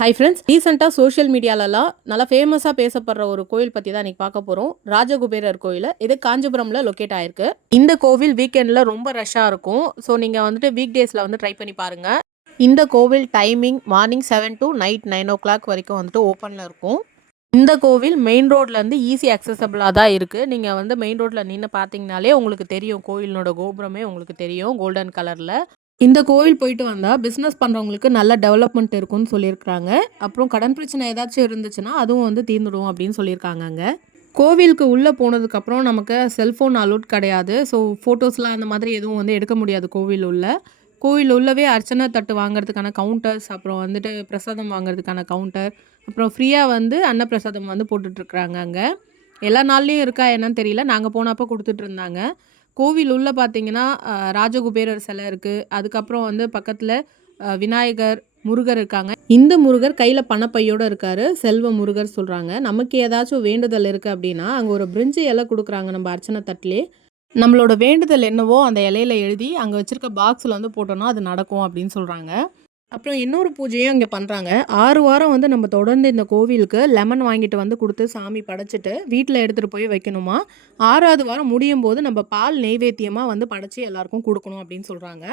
Hi friends, ரீசெண்டாக social மீடியாலலாம் நல்லா ஃபேமஸாக பேசப்படுற ஒரு கோயில் பற்றி தான் இன்றைக்கி பார்க்க போகிறோம். ராஜகுபேரர் கோயில். இது காஞ்சிபுரமில் லொக்கேட் ஆயிருக்கு. இந்த கோவில் வீக்கெண்டில் ரொம்ப ரஷ்ஷாக இருக்கும். ஸோ நீங்கள் வந்துட்டு வீக் டேஸில் வந்து ட்ரை பண்ணி பாருங்கள். இந்த கோவில் timing morning 7 to night 9 o'clock வரைக்கும் வந்துட்டு ஓப்பனில் இருக்கும். இந்த கோவில் மெயின் ரோட்லேருந்து ஈஸி அக்சசபிளாக தான் இருக்குது. நீங்கள் வந்து மெயின் ரோட்டில் நின்று பார்த்தீங்கனாலே உங்களுக்கு தெரியும், கோயிலினோட கோபுரமே உங்களுக்கு தெரியும் கோல்டன் கலரில். இந்த கோவில் போயிட்டு வந்தால் பிஸ்னஸ் பண்ணுறவங்களுக்கு நல்ல டெவலப்மெண்ட் இருக்கும்னு சொல்லியிருக்காங்க. அப்புறம் கடன் பிரச்சனை ஏதாச்சும் இருந்துச்சுன்னா அதுவும் வந்து தீர்ந்துடும் அப்படின்னு சொல்லியிருக்காங்க அங்கே. கோவிலுக்கு உள்ளே போனதுக்கப்புறம் நமக்கு செல்ஃபோன் அலோட் கிடையாது. ஸோ ஃபோட்டோஸ்லாம் அந்த மாதிரி எதுவும் வந்து எடுக்க முடியாது கோவில் உள்ள. கோவில் உள்ளவே அர்ச்சனை தட்டு வாங்குறதுக்கான கவுண்டர்ஸ், அப்புறம் வந்துட்டு பிரசாதம் வாங்குறதுக்கான கவுண்டர், அப்புறம் ஃப்ரீயாக வந்து அன்னப்பிரசாதம் வந்து போட்டுட்ருக்குறாங்க அங்கே. எல்லா நாள்லேயும் இருக்கா என்னன்னு தெரியல. நாங்கள் போனப்போ கொடுத்துட்ருந்தாங்க. கோவில் உள்ள பார்த்தீங்கன்னா ராஜகுபேரர் சிலை இருக்குது. அதுக்கப்புறம் வந்து பக்கத்தில் விநாயகர், முருகர் இருக்காங்க. இந்த முருகர் கையில் பணப்பையோடு இருக்கார். செல்வ முருகர் சொல்கிறாங்க. நமக்கு ஏதாச்சும் வேண்டுதல் இருக்குது அப்படின்னா அங்கே ஒரு பிரிஞ்சு இலை கொடுக்குறாங்க நம்ம அர்ச்சனை தட்டிலே. நம்மளோட வேண்டுதல் என்னவோ அந்த இலையில எழுதி அங்கே வச்சுருக்க பாக்ஸில் வந்து போட்டோன்னா அது நடக்கும் அப்படின்னு சொல்கிறாங்க. அப்புறம் இன்னொரு பூஜையும் இங்கே பண்ணுறாங்க. 6 வாரம் வந்து நம்ம தொடர்ந்து இந்த கோவிலுக்கு லெமன் வாங்கிட்டு வந்து கொடுத்து சாமி படைச்சிட்டு வீட்டில் எடுத்துகிட்டு போய் வைக்கணுமா. 6வது வாரம் முடியும் போது நம்ம பால் நெய்வேத்தியமாக வந்து படைச்சி எல்லாருக்கும் கொடுக்கணும் அப்படின்னு சொல்கிறாங்க.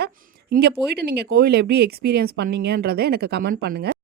இங்கே போயிட்டு நீங்கள் கோவில் எப்படி எக்ஸ்பீரியன்ஸ் பண்ணீங்கன்றதை எனக்கு கமெண்ட் பண்ணுங்கள்.